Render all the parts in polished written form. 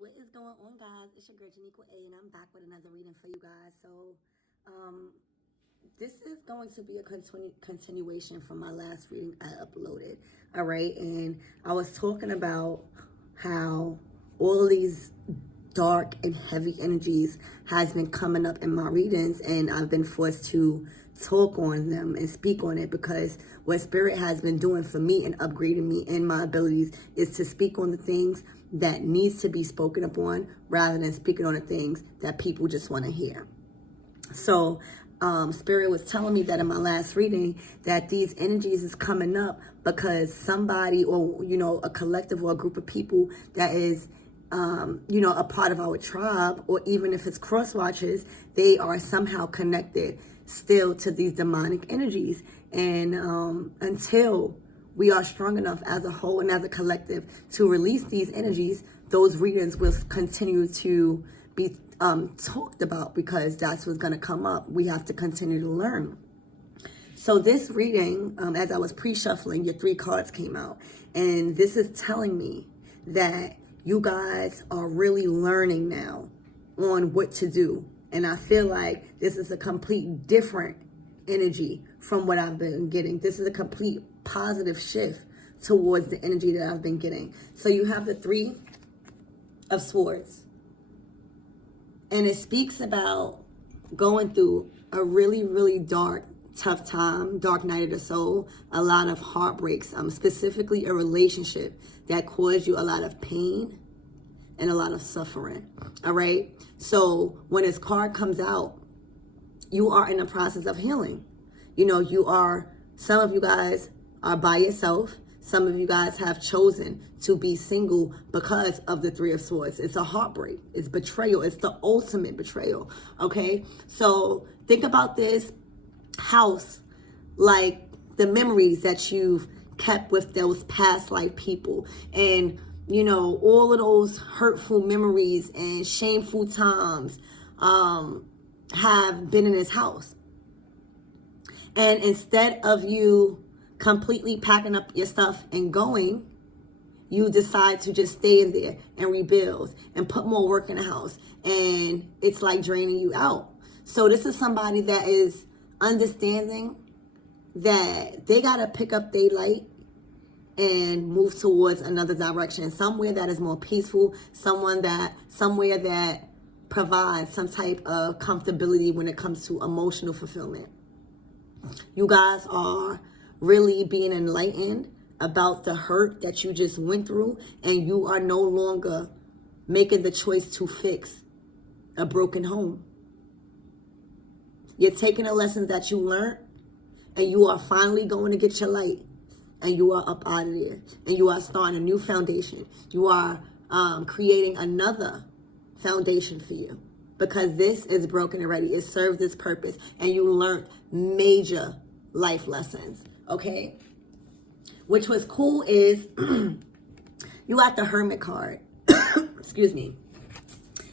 What is going on, guys? It's your girl Janiqua A, and I'm back with another reading for you guys. So this is going to be a continuation from my last reading I uploaded. All right, and I was talking about how all of these dark and heavy energies has been coming up in my readings, and I've been forced to talk on them and speak on it, because what Spirit has been doing for me and upgrading me in my abilities is to speak on the things that needs to be spoken upon, rather than speaking on the things that people just want to hear. So Spirit was telling me that in my last reading that these energies is coming up because somebody, or a collective or a group of people that is a part of our tribe, or even if it's cross watchers, they are somehow connected still to these demonic energies. And until we are strong enough as a whole and as a collective to release these energies, those readings will continue to be talked about, because that's what's going to come up. We have to continue to learn. So this reading, as I was pre-shuffling, your 3 cards came out, and this is telling me that you guys are really learning now on what to do. And I feel like this is a complete different energy from what I've been getting. This is a complete positive shift towards the energy that I've been getting. So you have the 3 of Swords. And it speaks about going through a really, really dark, tough time, dark night of the soul, a lot of heartbreaks, specifically a relationship that caused you a lot of pain and a lot of suffering. All right. So when this card comes out, you are in the process of healing. Some of you guys are by yourself. Some of you guys have chosen to be single because of the 3 of Swords. It's a heartbreak. It's betrayal. It's the ultimate betrayal. Okay. So think about this house like the memories that you've kept with those past life people, and all of those hurtful memories and shameful times have been in this house. And instead of you completely packing up your stuff and going, you decide to just stay in there and rebuild and put more work in the house. And it's like draining you out. So this is somebody that is understanding that they got to pick up their light and move towards another direction, somewhere that is more peaceful, somewhere that provides some type of comfortability when it comes to emotional fulfillment. You guys are really being enlightened about the hurt that you just went through, and you are no longer making the choice to fix a broken home. You're taking the lessons that you learned, and you are finally going to get your light. And you are up out of there. And you are starting a new foundation. You are creating another foundation for you. Because this is broken already. It served its purpose. And you learned major life lessons. Okay? Which was cool is you got the Hermit card. Excuse me.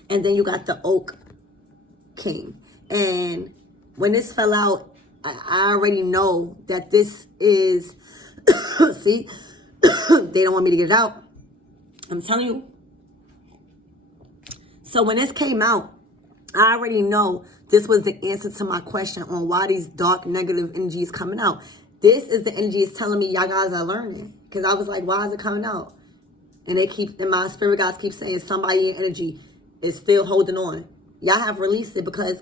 And then you got the Oak King. And when this fell out, I already know that this is... See, they don't want me to get it out. I'm telling you. So when this came out, I already know this was the answer to my question on why these dark negative energies coming out. This is the energy is telling me y'all guys are learning. Because I was like, why is it coming out? And my spirit guys keep saying somebody in energy is still holding on. Y'all have released it, because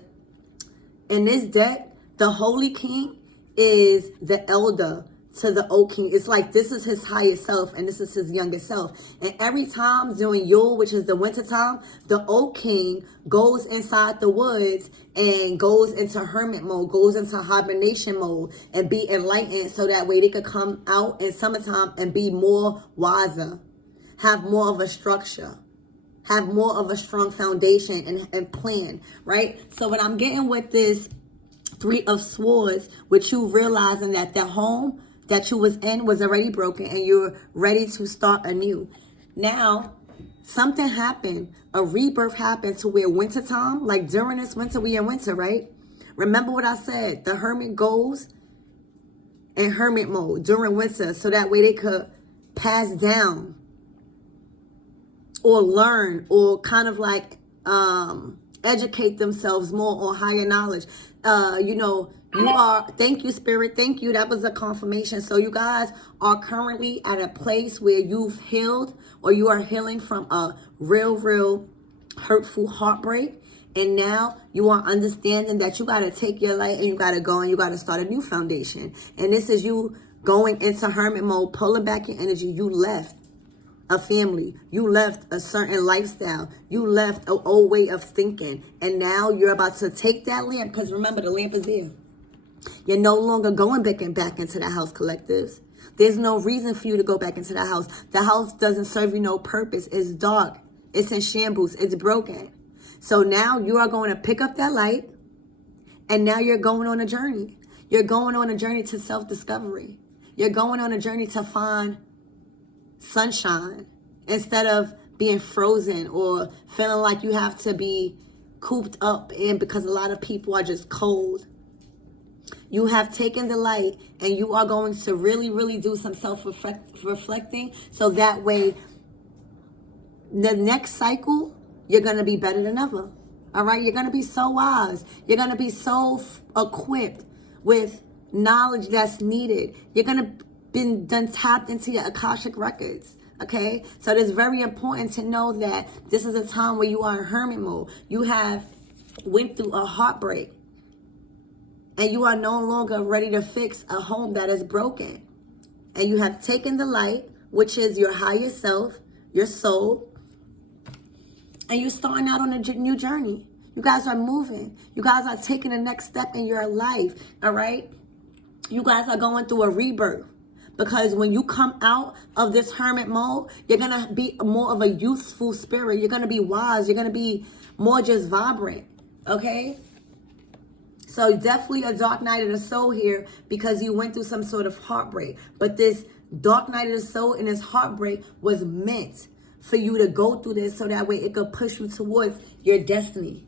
in this deck, the Holy King is the elder to the Oak King. It's like this is his higher self and this is his younger self. And every time during Yule, which is the winter time, the Oak King goes inside the woods and goes into hermit mode, goes into hibernation mode, and be enlightened, so that way they could come out in summertime and be more wiser, have more of a structure, have more of a strong foundation and plan, right? So what I'm getting with this 3 of Swords, with you realizing that the home that you was in was already broken and you're ready to start anew. Now, something happened. A rebirth happened to where wintertime, like during this winter, we in winter, right? Remember what I said. The hermit goes in hermit mode during winter, so that way they could pass down or learn or kind of like educate themselves more on higher knowledge. You are, thank you, Spirit, thank you. That was a confirmation. So you guys are currently at a place where you've healed, or you are healing from a real hurtful heartbreak. And now you are understanding that you got to take your light and you got to go and you got to start a new foundation. And this is you going into hermit mode, pulling back your energy. You left a family. You left a certain lifestyle. You left an old way of thinking. And now you're about to take that lamp, because remember, the lamp is there. You're no longer going back into the house, collectives. There's no reason for you to go back into the house. The house doesn't serve you no purpose. It's dark. It's in shambles. It's broken. So now you are going to pick up that light, and now you're going on a journey. You're going on a journey to self-discovery. You're going on a journey to find sunshine instead of being frozen or feeling like you have to be cooped up in, because a lot of people are just cold. You have taken the light, and you are going to really do some self-reflecting, so that way the next cycle, you're going to be better than ever. All right? You're going to be so wise. You're going to be so equipped with knowledge that's needed. You're going to be done tapped into your Akashic records. Okay? So it is very important to know that this is a time where you are in hermit mode. You have went through a heartbreak, and you are no longer ready to fix a home that is broken. And you have taken the light, which is your higher self, your soul, and you're starting out on a new journey. You guys are moving. You guys are taking the next step in your life, all right? You guys are going through a rebirth, because when you come out of this hermit mode, you're going to be more of a youthful spirit. You're going to be wise. You're going to be more just vibrant, okay? So definitely a dark night of the soul here, because you went through some sort of heartbreak. But this dark night of the soul and this heartbreak was meant for you to go through this, so that way it could push you towards your destiny.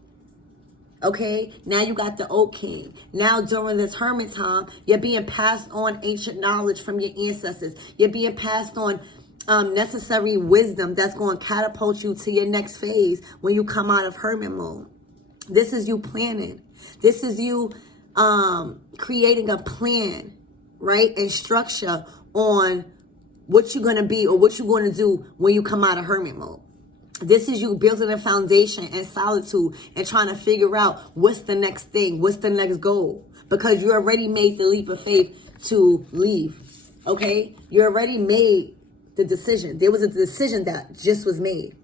Okay? Now you got the Oak King. Now during this hermit time, you're being passed on ancient knowledge from your ancestors. You're being passed on necessary wisdom that's going to catapult you to your next phase when you come out of hermit mode. This is you planning. This is you creating a plan, right? And structure on what you're going to be or what you're going to do when you come out of hermit mode. This is you building a foundation in solitude and trying to figure out what's the next thing, what's the next goal. Because you already made the leap of faith to leave, okay? You already made the decision. There was a decision that just was made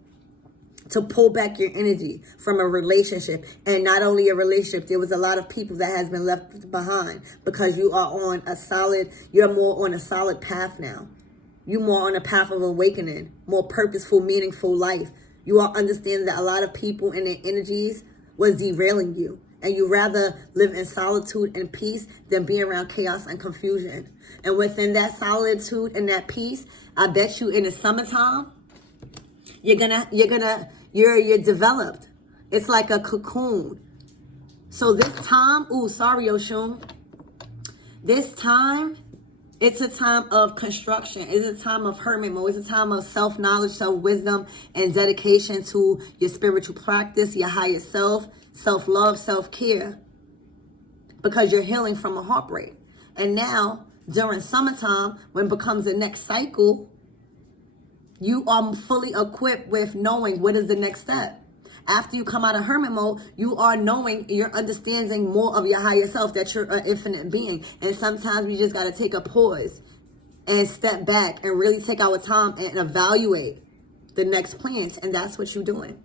to pull back your energy from a relationship. And not only a relationship, there was a lot of people that has been left behind, because you are on a solid, you're more on a solid path now. You're more on a path of awakening, more purposeful, meaningful life. You are understanding that a lot of people and their energies was derailing you. And you rather live in solitude and peace than be around chaos and confusion. And within that solitude and that peace, I bet you in the summertime, you're developed. It's like a cocoon. So this time, sorry, Oshun. This time, it's a time of construction. It's a time of hermit mode. It's a time of self-knowledge, self-wisdom, and dedication to your spiritual practice, your higher self, self-love, self-care, because you're healing from a heartbreak. And now, during summertime, when it becomes the next cycle, you are fully equipped with knowing what is the next step. After you come out of hermit mode, you are knowing, you're understanding more of your higher self, that you're an infinite being. And sometimes we just got to take a pause and step back and really take our time and evaluate the next plans. And that's what you're doing.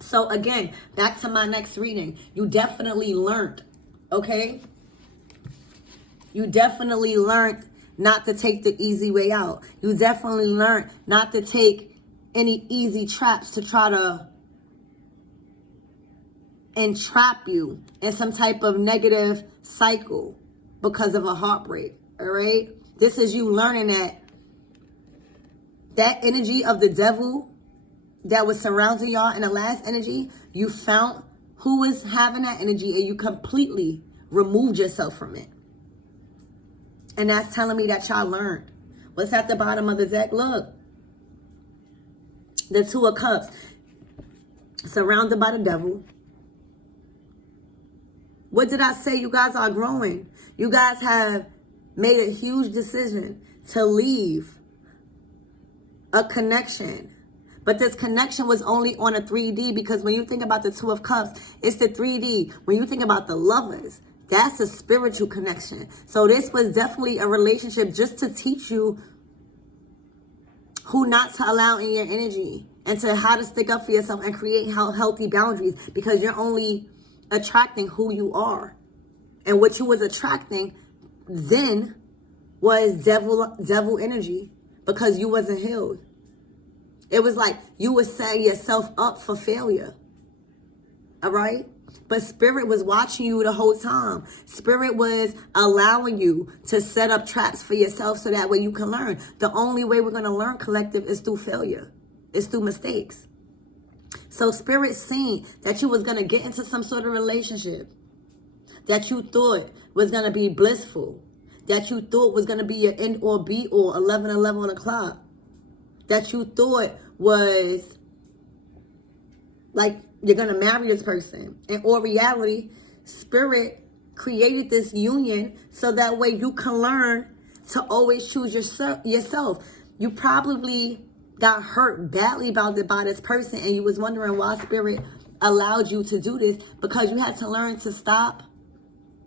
So again, back to my next reading. You definitely learned, okay? You definitely learned not to take the easy way out. You definitely learned not to take any easy traps to try to entrap you in some type of negative cycle because of a heartbreak, all right? This is you learning that energy of the devil that was surrounding y'all in the last energy, you found who was having that energy and you completely removed yourself from it. And that's telling me that y'all learned. What's at the bottom of the deck? Look. The Two of Cups. Surrounded by the devil. What did I say? You guys are growing. You guys have made a huge decision to leave a connection. But this connection was only on a 3D, because when you think about the Two of Cups, it's the 3D. When you think about the lovers, that's a spiritual connection. So this was definitely a relationship just to teach you who not to allow in your energy, and to how to stick up for yourself and create healthy boundaries, because you're only attracting who you are. And what you was attracting then was devil energy, because you wasn't healed. It was like you were setting yourself up for failure. All right? But Spirit was watching you the whole time. Spirit was allowing you to set up traps for yourself so that way you can learn. The only way we're going to learn, collective, is through failure. It's through mistakes. So Spirit seen that you was going to get into some sort of relationship that you thought was going to be blissful, that you thought was going to be your end or be or 11 on the clock, that you thought was like you're going to marry this person. In all reality, Spirit created this union so that way you can learn to always choose yourself. You probably got hurt badly by this person, and you was wondering why Spirit allowed you to do this, because you had to learn to stop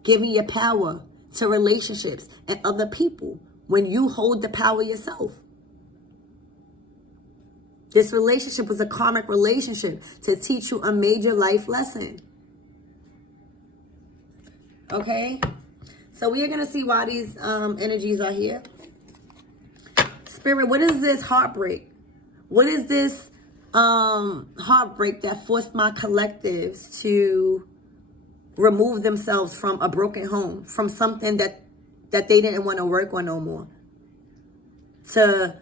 giving your power to relationships and other people when you hold the power yourself. This relationship was a karmic relationship to teach you a major life lesson. Okay? So we are going to see why these energies are here. Spirit, what is this heartbreak? What is this heartbreak that forced my collectives to remove themselves from a broken home, from something that they didn't want to work on no more, to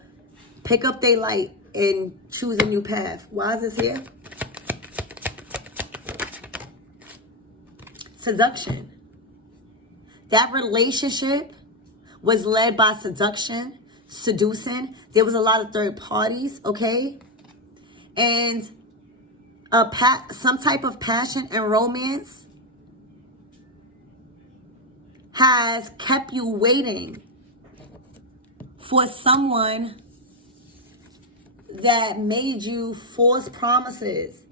pick up their light and choose a new path? Why is this here? Seduction. That relationship was led by seduction, seducing. There was a lot of third parties, okay? And some type of passion and romance has kept you waiting for someone that made you false promises.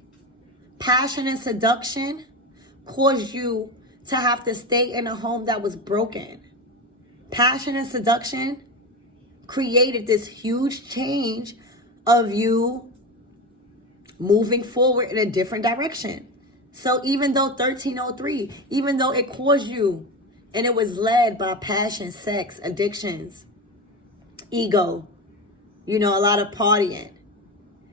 Passion and seduction caused you to have to stay in a home that was broken. Passion and seduction created this huge change of you moving forward in a different direction. So even though 1303, even though it caused you, and it was led by passion, sex, addictions, ego, a lot of partying.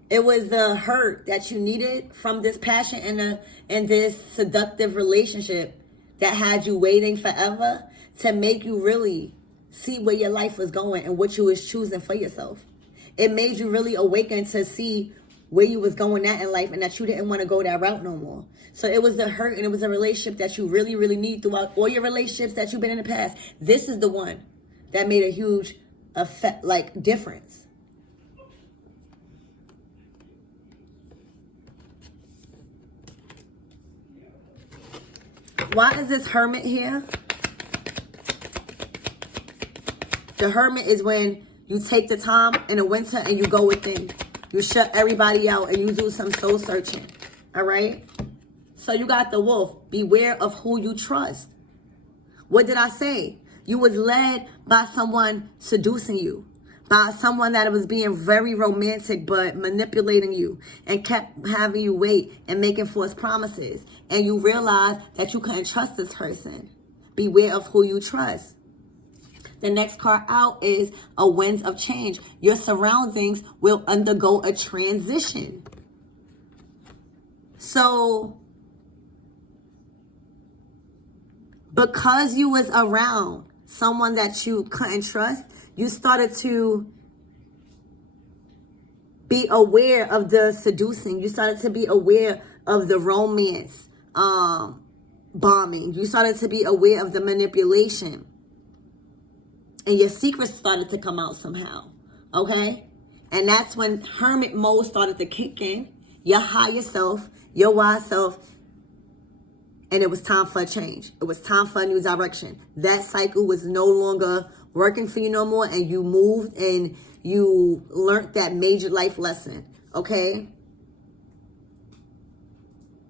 It was the hurt that you needed from this passion and this seductive relationship that had you waiting forever to make you really see where your life was going and what you was choosing for yourself. It made you really awaken to see where you was going at in life and that you didn't want to go that route no more. So it was the hurt, and it was a relationship that you really, really need throughout all your relationships that you've been in the past. This is the one that made a huge effect, difference. Why is this Hermit here? The Hermit is when you take the time in the winter and you go within. You shut everybody out and you do some soul searching. All right? So you got the Wolf. Beware of who you trust. What did I say? You was led by someone seducing you. By someone that was being very romantic but manipulating you and kept having you wait and making false promises. And you realized that you couldn't trust this person. Beware of who you trust. The next card out is a winds of change. Your surroundings will undergo a transition. So, because you was around someone that you couldn't trust, you started to be aware of the seducing. You started to be aware of the romance bombing. You started to be aware of the manipulation. And your secrets started to come out somehow, okay? And that's when hermit mode started to kick in. Your higher self, your wise self. And it was time for a change. It was time for a new direction. That cycle was no longer working for you no more. And you moved and you learned that major life lesson. Okay?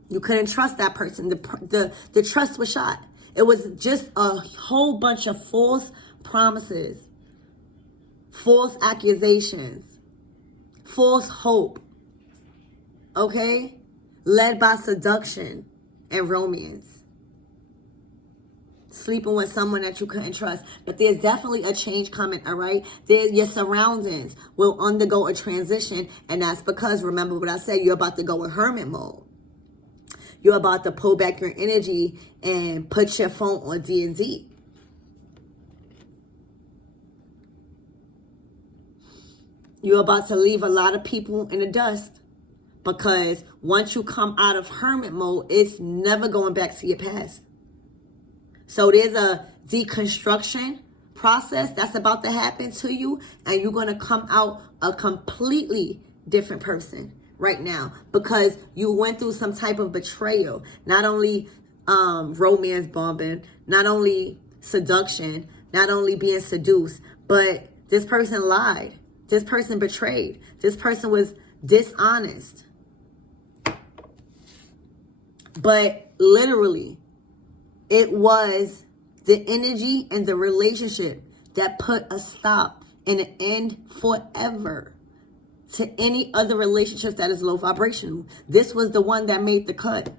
You couldn't trust that person. The trust was shot. It was just a whole bunch of false promises, false accusations, false hope. Okay? Led by seduction and romance. Sleeping with someone that you couldn't trust. But there's definitely a change coming, all right? Your surroundings will undergo a transition. And that's because, remember what I said, you're about to go in hermit mode. You're about to pull back your energy and put your phone on D&D. You're about to leave a lot of people in the dust. Because once you come out of hermit mode, it's never going back to your past. So there's a deconstruction process that's about to happen to you. And you're going to come out a completely different person right now. Because you went through some type of betrayal. Not only romance bombing, not only seduction, not only being seduced, but this person lied. This person betrayed. This person was dishonest. But literally, it was the energy and the relationship that put a stop and an end forever to any other relationship that is low vibrational. This was the one that made the cut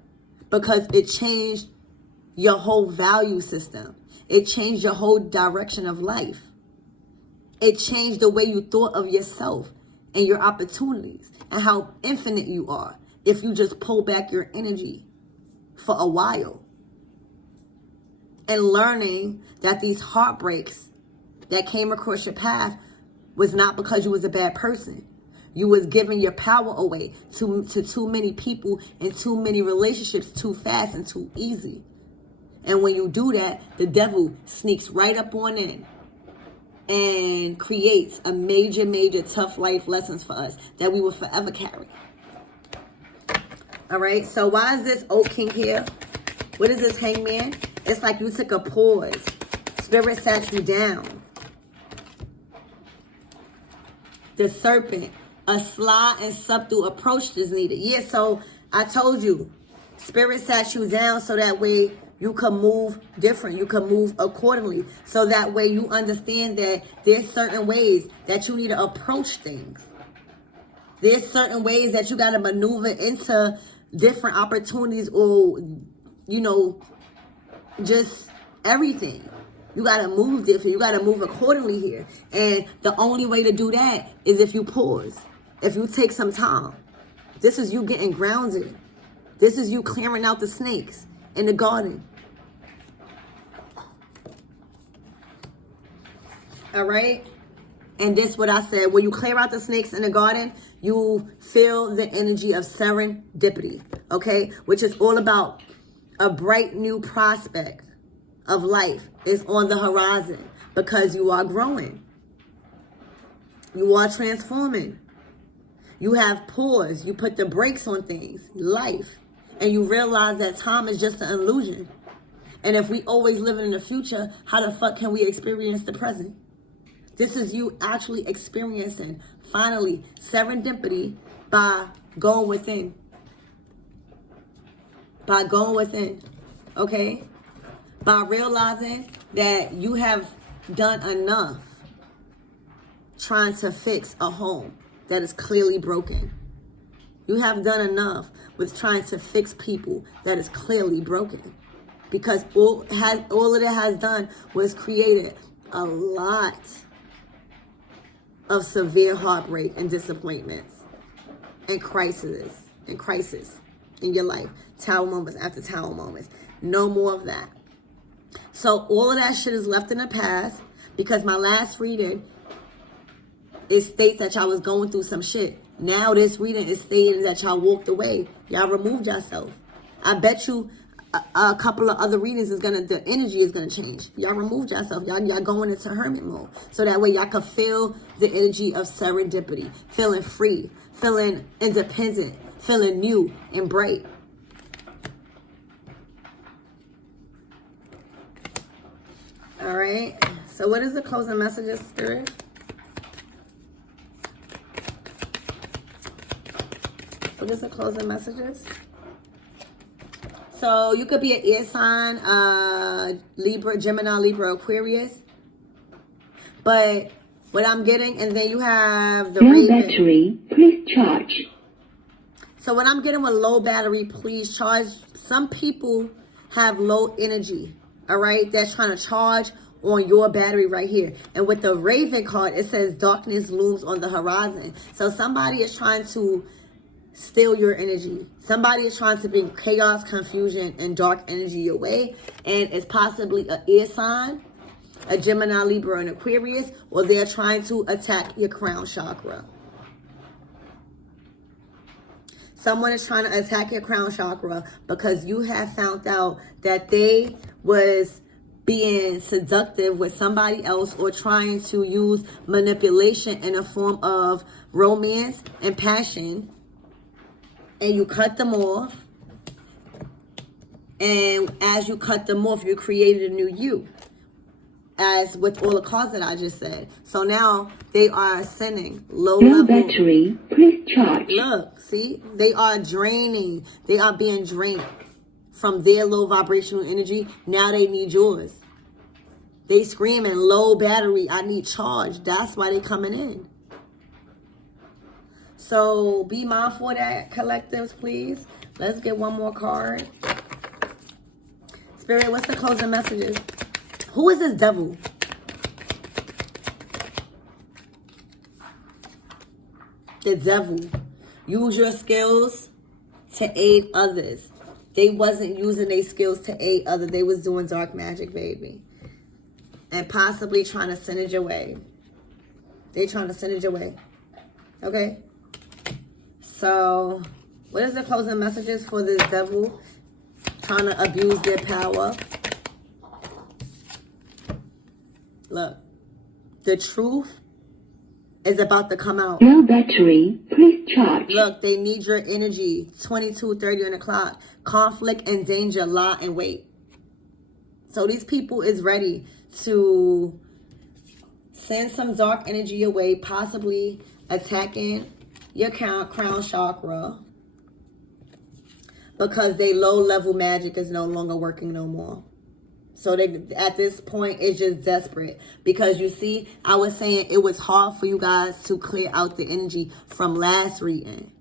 because it changed your whole value system. It changed your whole direction of life. It changed the way you thought of yourself and your opportunities and how infinite you are if you just pull back your energy for a while. And learning that these heartbreaks that came across your path was not because you was a bad person. You was giving your power away to too many people and too many relationships too fast and too easy. And when you do that, the devil sneaks right up on in and creates a major, major tough life lessons for us that we will forever carry. All right, so why is this Oak King here? What is this Hangman? It's like you took a pause. Spirit sat you down. The Serpent. A sly and subtle approach is needed. Yeah, so I told you. Spirit sat you down so that way you can move different. You can move accordingly. So that way you understand that there's certain ways that you need to approach things. There's certain ways that you got to maneuver into different opportunities or, you know, just everything. You got to move different. You got to move accordingly here. And the only way to do that is if you pause. If you take some time. This is you getting grounded. This is you clearing out the snakes in the garden. All right? And this what I said. When you clear out the snakes in the garden, you feel the energy of serendipity. Okay? Which is all about a bright new prospect of life is on the horizon. Because you are growing. You are transforming. You have pause. You put the brakes on things. Life. And you realize that time is just an illusion. And if we always live in the future, how the fuck can we experience the present? This is you actually experiencing, finally, serendipity by going within. By going within. Okay? By realizing that you have done enough trying to fix a home that is clearly broken. You have done enough with trying to fix people that is clearly broken. Because all it has done was created a lot of severe heartbreak and disappointments and crisis in your life. Tower moments after tower moments. No more of that. So all of that shit is left in the past because my last reading, it states that y'all was going through some shit. Now this reading is stating that y'all walked away. Y'all removed yourself. I bet you a couple of other readings the energy is gonna change. Y'all removed yourself. Y'all going into hermit mode. So that way y'all can feel the energy of serendipity, feeling free, feeling independent, feeling new and bright. All right. So what is the closing messages, Spirit? What is the closing messages? So you could be an air sign, Libra, Gemini, Libra, Aquarius. But what I'm getting, and then you have the low battery, please charge. So what I'm getting with low battery, please charge. Some people have low energy, all right? That's trying to charge on your battery right here. And with the Raven card, it says darkness looms on the horizon. So somebody is trying to steal your energy. Somebody is trying to bring chaos, confusion, and dark energy your way. And it's possibly an air sign, a Gemini, Libra, and Aquarius, or they're trying to attack your crown chakra. Someone is trying to attack your crown chakra because you have found out that they was being seductive with somebody else or trying to use manipulation in a form of romance and passion. And you cut them off. And as you cut them off, you created a new you. As with all the cards that I just said. So now they are sending low battery, please charge. Look, see? They are draining. They are being drained from their low vibrational energy. Now they need yours. They screaming, low battery, I need charge. That's why they coming in. So be mindful of that, collectives, please. Let's get one more card. Spirit, what's the closing messages? Who is this devil? The devil. Use your skills to aid others. They wasn't using their skills to aid others. They was doing dark magic, baby. And possibly trying to send it your way. They trying to send it your way. Okay? So, what is the closing messages for this devil trying to abuse their power? Look, the truth is about to come out. Low battery, please charge. Look, they need your energy. 22:30 on the clock. Conflict and danger lie in wait. So these people is ready to send some dark energy your way, possibly attacking your crown chakra because they low-level magic is no longer working no more. So they, at this point, it's just desperate. Because you see, I was saying it was hard for you guys to clear out the energy from last reading.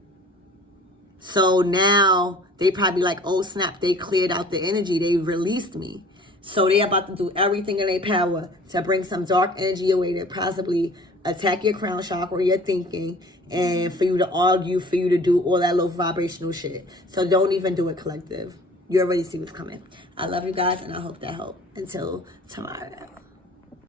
So now they probably like, oh snap, they cleared out the energy. They released me. So they're about to do everything in their power to bring some dark energy away to possibly attack your crown chakra, your thinking, and for you to argue, for you to do all that low vibrational shit. So don't even do it, collective. You already see what's coming. I love you guys, and I hope that helped. Until tomorrow.